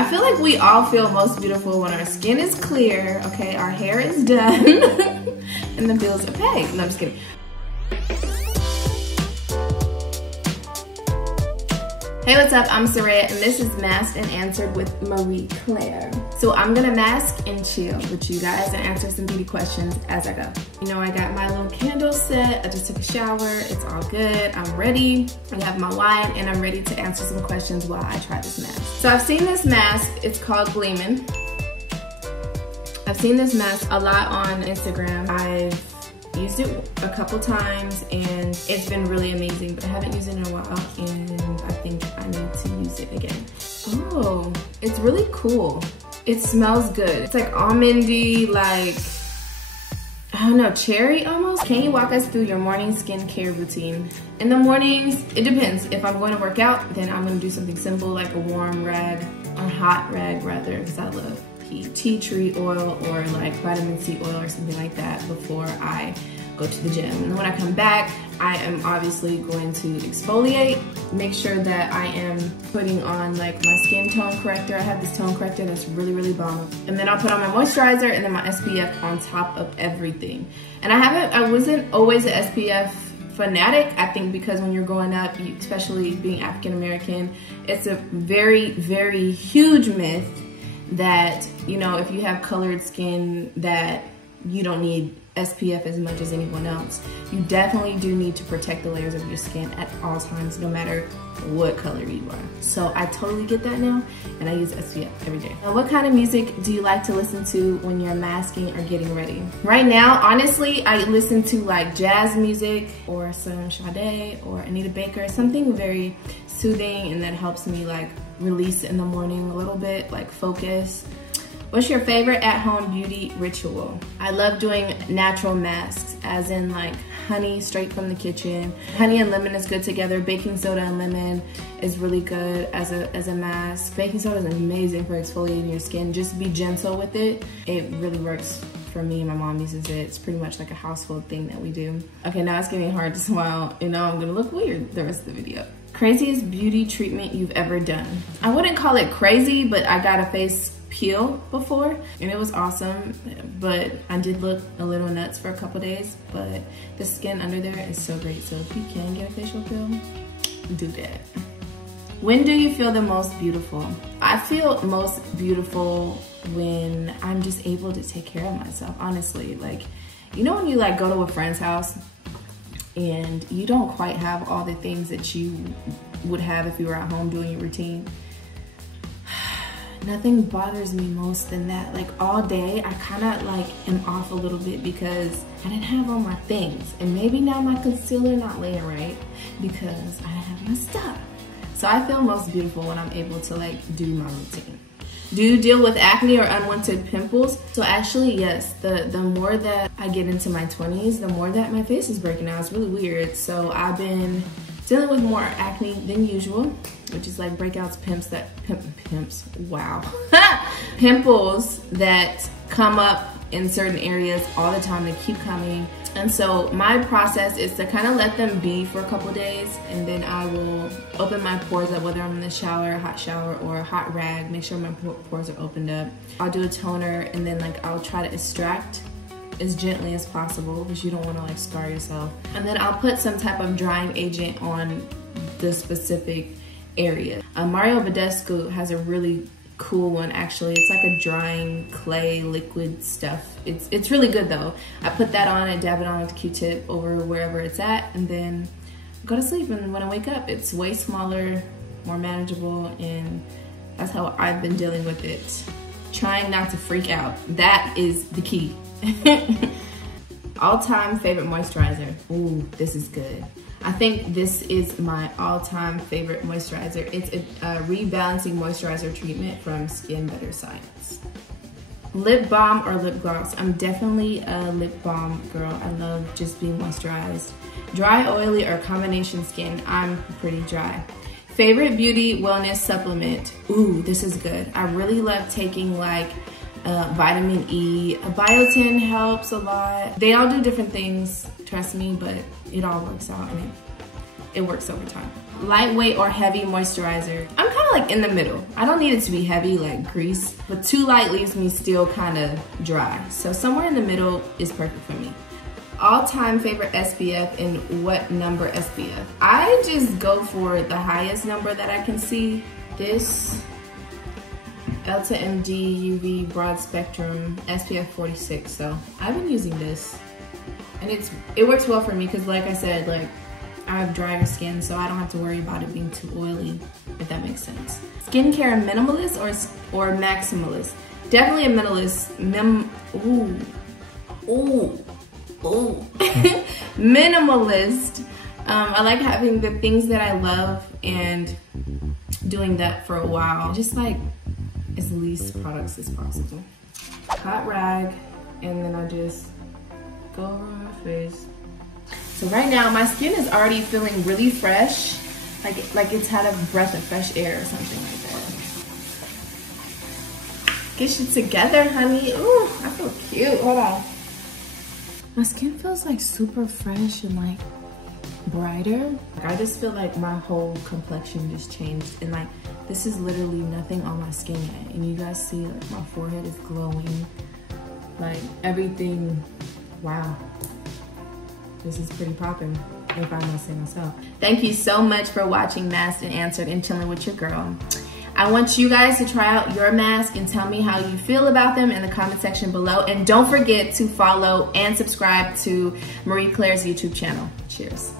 I feel like we all feel most beautiful when our skin is clear, okay, our hair is done, and the bills are paid. No, I'm just kidding. Hey, what's up? I'm Serayah, and this is Masked and Answered with Marie Claire. So I'm gonna mask and chill with you guys and answer some beauty questions as I go. You know, I got my little candle set. I just took a shower. It's all good. I'm ready. I have my wine, and I'm ready to answer some questions while I try this mask. So I've seen this mask. It's called Gleamin'. I've seen this mask a lot on Instagram. I've used it a couple times and it's been really amazing, but I haven't used it in a while and I think I need to use it again. Oh, it's really cool. It smells good. It's like almondy, like, I don't know, cherry almost. Can you walk us through your morning skincare routine? In the mornings, it depends. If I'm going to work out, then I'm gonna do something simple like a warm rag, a hot rag rather, because I love tea tree oil or like vitamin C oil or something like that before I go to the gym. And when I come back, I am obviously going to exfoliate, make sure that I am putting on like my skin tone corrector. I have this tone corrector that's really, really bomb. And then I'll put on my moisturizer and then my SPF on top of everything. And I wasn't always an SPF fanatic. I think because when you're growing up, especially being African American, it's a very, very huge myth that, you know, if you have colored skin that you don't need SPF as much as anyone else. You definitely do need to protect the layers of your skin at all times, no matter what color you are. So I totally get that now, and I use SPF every day. Now, what kind of music do you like to listen to when you're masking or getting ready? Right now, honestly, I listen to like jazz music or some Sade or Anita Baker, something very soothing and that helps me like release in the morning a little bit, like focus. What's your favorite at-home beauty ritual? I love doing natural masks, as in like honey straight from the kitchen. Honey and lemon is good together. Baking soda and lemon is really good as a mask. Baking soda is amazing for exfoliating your skin. Just be gentle with it. It really works for me. My mom uses it. It's pretty much like a household thing that we do. Okay, now it's getting hard to smile, and now I'm gonna look weird the rest of the video. Craziest beauty treatment you've ever done? I wouldn't call it crazy, but I got a face peel before and it was awesome, but I did look a little nuts for a couple days, but the skin under there is so great. So if you can get a facial peel, do that. When do you feel the most beautiful? I feel most beautiful when I'm just able to take care of myself, honestly. Like, you know when you like go to a friend's house and you don't quite have all the things that you would have if you were at home doing your routine? Nothing bothers me most than that. Like all day, I kind of like am off a little bit because I didn't have all my things. And maybe now my concealer not laying right because I didn't have my stuff. So I feel most beautiful when I'm able to like do my routine. Do you deal with acne or unwanted pimples? So actually, yes, the more that I get into my 20s, the more that my face is breaking out. It's really weird. So I've been dealing with more acne than usual, which is like breakouts, pimples that come up in certain areas all the time. They keep coming. And so my process is to kind of let them be for a couple days, and then I will open my pores up, whether I'm in the shower, hot shower, or a hot rag, make sure my pores are opened up. I'll do a toner, and then like I'll try to extract as gently as possible because you don't want to like scar yourself. And then I'll put some type of drying agent on the specific area. Mario Badescu has a really cool one actually. It's like a drying clay liquid stuff. It's really good though. I put that on and dab it on with a Q-tip over wherever it's at, and then go to sleep. And when I wake up, it's way smaller, more manageable, and that's how I've been dealing with it. Trying not to freak out. That is the key. All-time favorite moisturizer. Ooh, this is good. I think this is my all-time favorite moisturizer. It's a rebalancing moisturizer treatment from Skin Better Science. Lip balm or lip gloss? I'm definitely a lip balm girl. I love just being moisturized. Dry, oily, or combination skin? I'm pretty dry. Favorite beauty wellness supplement? Ooh, this is good. I really love taking like vitamin E. Biotin helps a lot. They all do different things, trust me, but it all works out and it works over time. lightweight or heavy moisturizer. I'm kind of like in the middle. I don't need it to be heavy like grease, but too light leaves me still kind of dry. So somewhere in the middle is perfect for me. All-time favorite SPF and what number SPF? I just go for the highest number that I can see. This Ulta MD UV Broad Spectrum SPF 46. So I've been using this, and it works well for me because, like I said, like I have drier skin, so I don't have to worry about it being too oily, if that makes sense. Skincare minimalist or maximalist? Definitely a minimalist. Minimalist. I like having the things that I love and doing that for a while. Just like as least products as possible. Hot rag, and then I just go over my face. So right now my skin is already feeling really fresh, like it's had a breath of fresh air or something like that. Get you together, honey. Ooh, I feel cute. Hold on. My skin feels like super fresh and like brighter. I just feel like my whole complexion just changed, and like this is literally nothing on my skin yet, and you guys see like my forehead is glowing, like everything. Wow, this is pretty popping, if I must say myself. Thank you so much for watching Masked and Answered and chilling with your girl. I want you guys to try out your mask and tell me how you feel about them in the comment section below. And don't forget to follow and subscribe to Marie Claire's YouTube channel. Cheers.